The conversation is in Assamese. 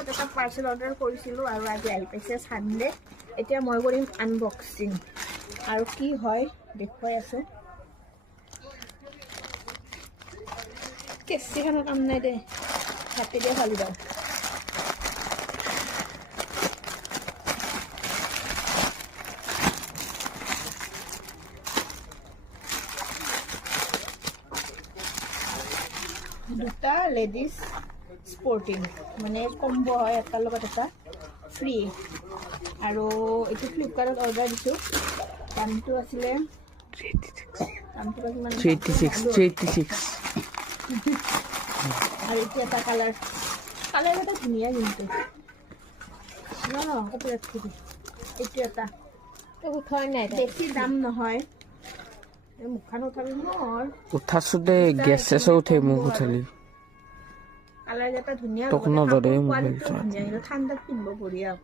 ফাৰ্ষ্টত এটা পাৰ্চেল অৰ্ডাৰ কৰিছিলোঁ আৰু আজি আহি পাইছে চানডে। এতিয়া মই কৰিম আনবক্সিং আৰু কি হয় দেখুৱাই আছোঁ। কেঁচিখনৰ কাম নাই দে, হাতেৰে ফালি দাও। দুটা লেডিজ স্পৰ্টিং মানে কম্ব হয়, এটাৰ লগত এটা ফ্ৰী। আৰু এইটো ফ্লিপকাৰ্টত অৰ্ডাৰ দিছোঁ। দামটো আছিলে 386 আৰু এইটো এটা কালাৰ এটা ধুনীয়া কিন্তু এইটো এটা উঠাই নাই, বেছি দাম নহয়। মুখখন উঠাবি মোৰ উঠাছো দে, গেছ চেছ উঠে মুখ উঠালি। কালাৰ এটা ধুনীয়া, তোক নধৰে মোবাইলটো। কোৱালিটিও ধুনীয়া, কিন্তু ঠাণ্ডাত পিন্ধিব বঢ়িয়া হ'ব।